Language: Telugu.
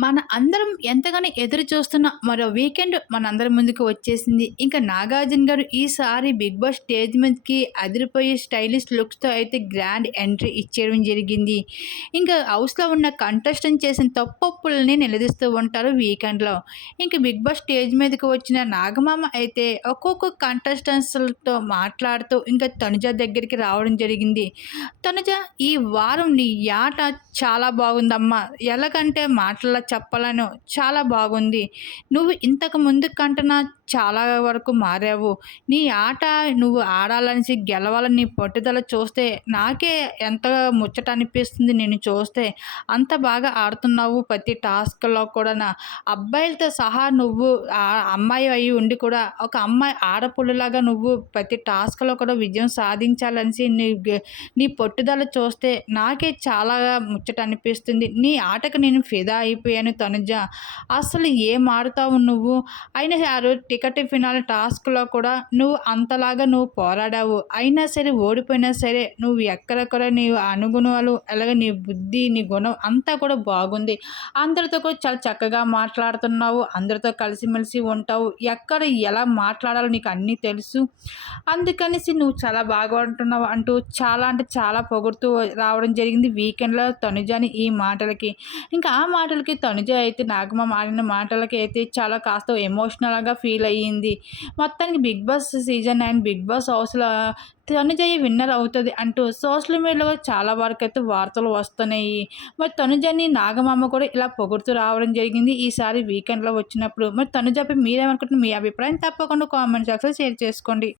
మన అందరం ఎంతగానో ఎదురు చూస్తున్న మరో వీకెండ్ మనందరి ముందుకు వచ్చేసింది. ఇంకా 'నాగార్జున' గారు ఈసారి 'బిగ్ బాస్' స్టేజ్ మీదకి అదిరిపోయే స్టైలిష్ లుక్స్‌తో అయితే గ్రాండ్ ఎంట్రీ ఇచ్చేయడం జరిగింది. ఇంకా హౌస్‌లో ఉన్న కంటెస్టెంట్ చేసిన తప్పప్పుల్ని నిలదీస్తూ ఉంటారు వీకెండ్‌లో. ఇంక 'బిగ్ బాస్' స్టేజ్ మీదకి వచ్చిన నాగమామ అయితే ఒక్కొక్క కంటెస్టెంట్స్తో మాట్లాడుతూ ఇంకా తనుజ దగ్గరికి రావడం జరిగింది. తనుజ ఈ వారం నీ ఆట చాలా బాగుందమ్మా! ఎలాగంటే మాటల చెప్పలను చాలా బాగుంది. నువ్వు ఇంతకు ముందు కంటనా చాలా వరకు మారావు. నీ ఆట నువ్వు ఆడాలనేసి గెలవాలని నీ పట్టుదల చూస్తే నాకే ఎంత ముచ్చట అనిపిస్తుంది నేను చూస్తే. అంత బాగా ఆడుతున్నావు ప్రతి టాస్క్‌లో కూడా అబ్బాయిలతో సహా నువ్వు అమ్మాయి అయ్యి ఉండి కూడా ఒక అమ్మాయి ఆడపుల్లలాగా నువ్వు ప్రతి టాస్క్‌లో కూడా విజయం సాధించాలనేసి నీ నీ పట్టుదల చూస్తే నాకే చాలా ముచ్చట అనిపిస్తుంది. నీ ఆటకు నేను ఫిదా అయిపోయాను తనుజ. అసలు ఏం ఆడతావు నువ్వు? అయినా ఆ రోజు టికెట్ ఫినాల్ టాస్క్‌లో కూడా నువ్వు అంతలాగా నువ్వు పోరాడావు. అయినా సరే ఓడిపోయినా సరే నువ్వు ఎక్కడెక్కడ నీ అనుగుణాలు అలాగే నీ బుద్ధి, నీ గుణం అంతా కూడా బాగుంది. అందరితో కూడా చాలా చక్కగా మాట్లాడుతున్నావు. అందరితో కలిసిమెలిసి ఉంటావు. ఎక్కడ ఎలా మాట్లాడాలో నీకు అన్నీ తెలుసు. అందుకనేసి నువ్వు చాలా బాగా ఉంటున్నావు అంటూ చాలా అంటే చాలా పొగుడుతూ రావడం జరిగింది వీకెండ్‌లో తనుజాని ఈ మాటలకి. ఇంకా ఆ మాటలకి తనుజ అయితే నాగమ్మ ఆడిన మాటలకి అయితే చాలా కాస్త ఎమోషనల్‌గా ఫీల్ అయ్యింది. మొత్తానికి 'big boss' season and big boss హౌస్‌లో తనుజయే విన్నర్ అవుతుంది అంటూ సోషల్ మీడియాలో చాలా వరకైతే వార్తలు వస్తున్నాయి. మరి తనుజని నాగమామ కూడా ఇలా పొగుడుతూ రావడం జరిగింది ఈసారి వీకెండ్‌లో వచ్చినప్పుడు. మరి తనుజపై మీరేమనుకుంటున్నారు? మీ అభిప్రాయం తప్పకుండా కామెంట్ సెక్షన్‌లో షేర్ చేసుకోండి.